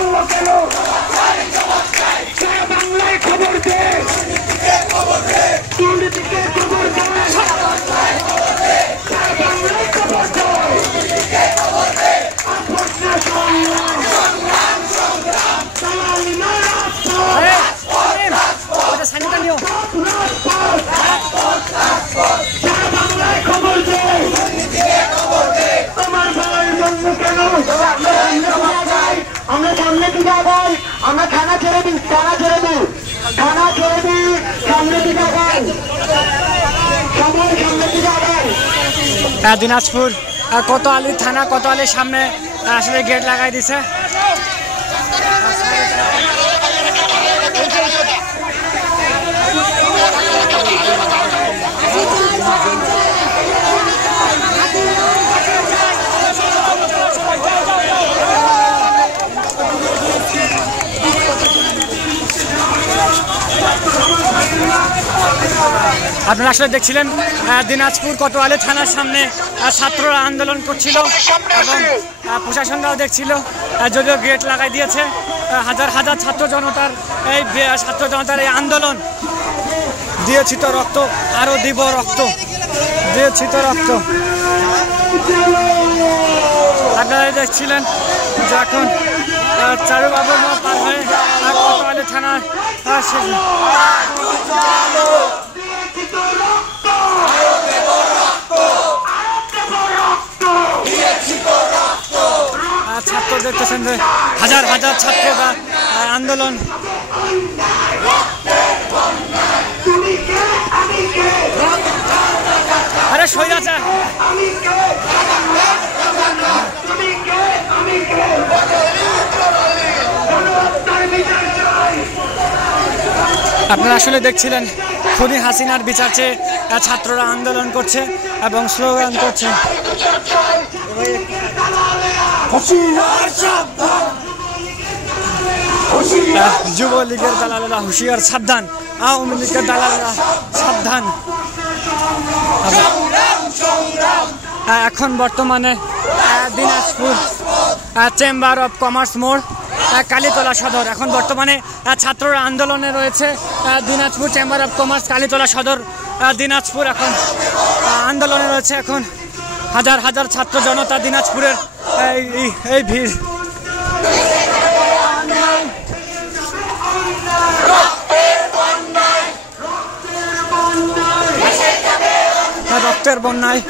বললো কেন বাংলায় খবর দে দুর্নীতিকে খবর দে বাংলায় খবর দে আমরা সামনে দিকে আগাই আমরা থানা ছেড়ে দিই থানা ছেড়ে দিই থানা ছেড়ে দিই সামনে দিকে আগাই সবাই সামনে দিকে আগাই দিনাজপুর কোতোয়ালি থানা কোতোয়ালির সামনে আসলে গেট লাগাই দিছে আপনারা আসলে দেখছিলেন দিনাজপুর কোতোয়ালি থানার সামনে ছাত্ররা আন্দোলন করছিল এবং প্রশাসনরাও দেখছিল যদিও গেট লাগাই দিয়েছে হাজার হাজার ছাত্র জনতার এই আন্দোলন দিয়েছি তো রক্ত আরও দিব রক্ত দিয়েছি তো রক্ত আপনারা দেখছিলেন যে এখন চারুবাবুর মোড় পার হয়ে কোতোয়ালি থানার ছাত্র দেখতেছেন যে হাজার হাজার ছাত্ররা আন্দোলন আরে সইয়াছে আপনারা আসলে দেখছিলেন খুনি হাসিনার বিচার চেয়ে ছাত্ররা আন্দোলন করছে এবং স্লোগান করছে যুবলীগের দালালেরা হুঁশিয়ার সাবধান আওয়ামী লীগের দালালেরা সাবধান এখন বর্তমানে দিনাজপুর চেম্বার অফ কমার্স মোড় কালীতলা সদর এখন বর্তমানে ছাত্ররা আন্দোলনে রয়েছে Dinajpur chamber of commerce Kalitala সদর দিনাজপুর এখন আন্দোলনে রয়েছে এখন হাজার হাজার ছাত্র জনতা দিনাজপুরের এই ভিড় রক্তের বন্যায়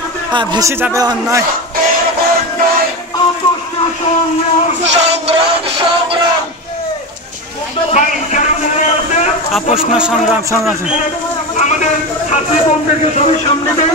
ভেসে যাবে অন্যায় আপোষ না সংগ্রাম সংগ্রাম আমাদের ছাত্রী বন্ধুদেরকে সবাই সামনে দেন